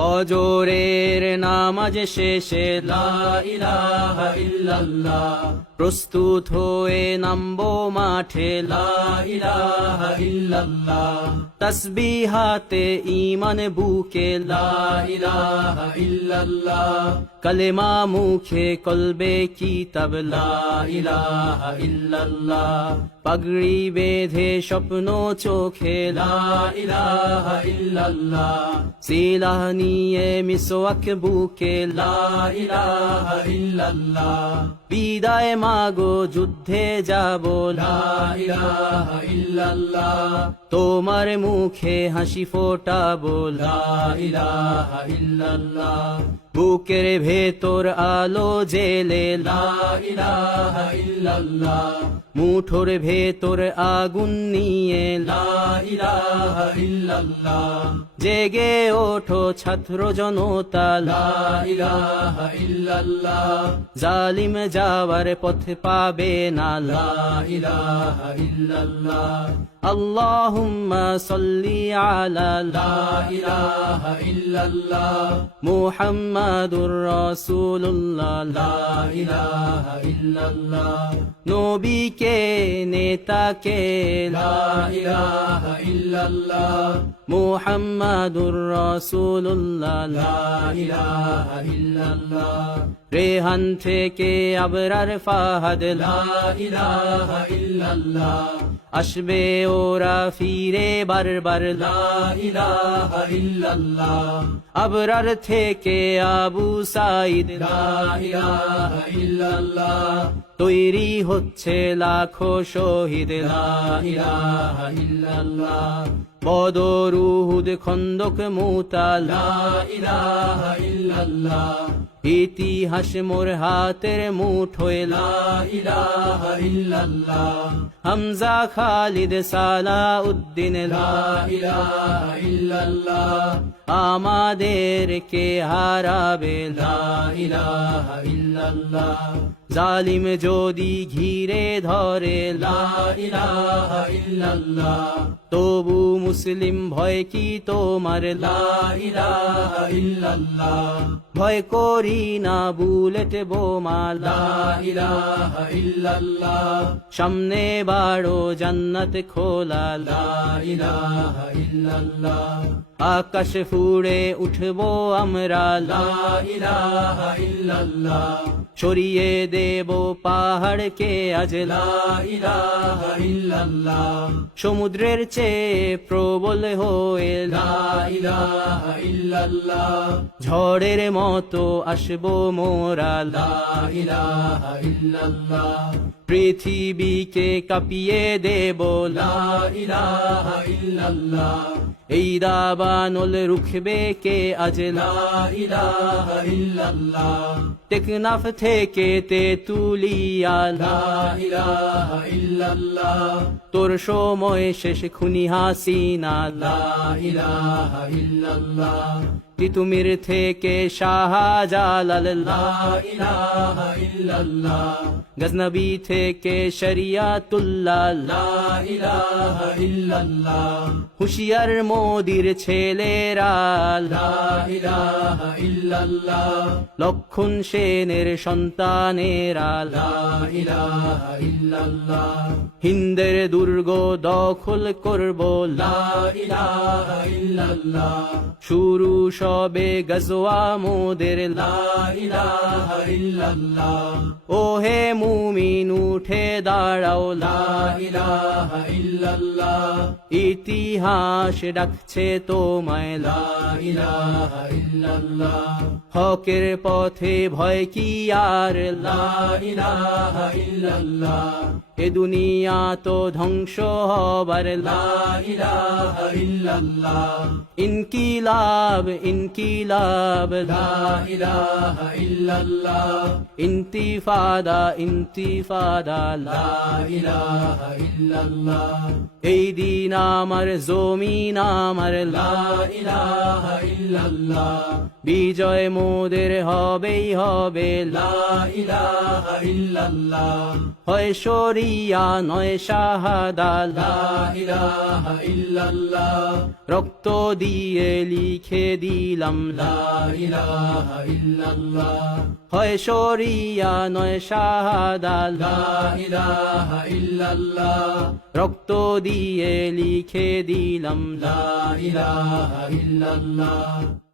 ফজরের নামাজ শেষে লা ইলাহা ইল্লাল্লাহ, প্রস্তুত হয়ে নামবো মাঠে লা ইলাহা ইল্লাল্লাহ, তাসবিহাতে ঈমান বুকে লা ইলাহা ইল্লাল্লাহ, কালেমা মুখে কলবে কিতাব লা ইলাহা ইল্লাল্লাহ, পাগড়ি বেঁধে স্বপ্ন চোখে লা ইলাহা ইল্লাল্লাহ, সিলাহ নিয়ে মিসওয়াক বুকে লা ইলাহা ইল্লাল্লাহ, বিদায় মাগো যুদ্ধে যাব লা ইলাহা ইল্লাল্লাহ, তোমার মুখে হাসি ফোটাবো লা ইলাহা ইল্লাল্লাহ, বুকের ভেতর আলো জেলে লা ইলাহা ইল্লাল্লাহ, মুঠোর ভেতর আগুন নিয়ে লা ইলাহা ইল্লাল্লাহ, জেগে ওঠো ছাত্র জনতা লা ইলাহা ইল্লাল্লাহ, জালিম যাওয়ার পথ পাবে না লা ইলাহা ইল্লাল্লাহ, আল্লাহুম্মা সাল্লি আলা লা ইলাহা ইল্লাল্লাহ, মুহাম্মাদুর রাসূলুল্লাহ লা ইলাহা ইল্লাল্লাহ, নবীকে নেতাকে লা ইলাহা ইল্লাল্লাহ, মুহাম্মাদুর রাসূলুল্লাহ লা ইলাহা ইল্লাল্লাহ, রেহান থেকে আবরার ফাহাদ লা ইলাহা ইল্লাল্লাহ, আসবে ওরা ফিরে বারবার লা ইলাহা ইল্লাল্লাহ, আবরার থেকে আবু সাইদ লা ইলাহা ইল্লাল্লাহ, তৈরি হচ্ছে লাখো শহীদ লা ইলাহা ইল্লাল্লাহ, বদর উহুদ খন্দক মুতা লা ইলাহা ইল্লাল্লাহ, ইতিহাস মোর হাতের মুঠোয় লা ইলাহা ইল্লাল্লাহ, হামজা খালিদ সালাউদ্দিন লা ইলাহা ইল্লাল্লাহ, আমাদেরকে হারাবে লা ইলাহা ইল্লাল্লাহ, জালিম যদি ঘিরে ধরে লা ইলাহা ইল্লাল্লাহ, তবু মুসলিম ভয় কি তোমার লা ইলাহা ইল্লাল্লাহ, ভয় করি না বুলেট বোমা লা ইলাহা ইল্লাল্লাহ, সামনে বাড়ো জান্নাত খোলা লা ইলাহা ইল্লাল্লাহ, আকাশ ফুড়ে উঠবো আমরা লা ইলাহা ইল্লাল্লাহ, সরিয়ে দেব পাহাড়কে আজ লা ইলাহা ইল্লাল্লাহ, সমুদ্রের চেয়ে প্রবল হয়ে লা ইলাহা ইল্লাল্লাহ, ঝড়ের মতো আসবো মোরা লা ইলাহা ইল্লাল্লাহ, পৃথিবীকে কাঁপিয়ে দেব লা ইলাহা ইল্লাল্লাহ, এই দাবানল রুখবে কে আজ লা ইলাহা ইল্লাল্লাহ, টেকনাফ থেকে তেতুলিয়া লা ইলাহা ইল্লাল্লাহ, তোর সময় শেষ খুনি হাসিনা লা ইলাহা ইল্লাল্লাহ, তিতুমির থেকে শাহজালাল লা ইলাহা ইল্লাল্লাহ, গজনবী থেকে শরিয়াতুল্লাহ লা ইলাহা ইল্লাল্লাহ, হুশিয়ার মোদির ছেলেরা লা ইলাহা ইল্লাল্লাহ, লক্ষণ সেনের সন্তানেরা লা ইলাহা ইল্লাল্লাহ, হিন্দের দুর্গ দখল করব লা ইলাহা ইল্লাল্লাহ, শুরু সবে গজওয়া মোদের লা ইলাহা ইল্লাল্লাহ, ওহে মুমিন উঠে দাঁড়াও লা ইলাহা ইল্লাল্লাহ, ইতিহাস ডাকছে তোমায় লা ইলাহা ইল্লাল্লাহ, হকের পথে ভয় কি আর লা ইলাহা ইল্লাল্লাহ, এ দুনিয়া তো ধ্বংস হবার লা ইলাহা ইল্লাল্লাহ, ইনকিলাব ইনকিলাব লা ইলাহা ইল্লাল্লাহ, ইন্তিফাদা ইন্তিফাদা লা ইলাহা ইল্লাল্লাহ, এই দিন আমার জমিন আমার লা ইলাহা ইল্লাল্লাহ, বিজয় মোদের হবেই হবে লা ইলাহা ইল্লাল্লাহ, হয় শরী শরিয়া নয় শাহাদা লা ইলাহা ইল্লাল্লাহ রক্ত দিয়ে লিখে দিলাম লা ইলাহা ইল্লাল্লাহ হয় শরিয়া নয় শাহাদা লা ইলাহা ইল্লাল্লাহ রক্ত দিয়ে লিখে দিলাম লা ইলাহা ইল্লাল্লাহ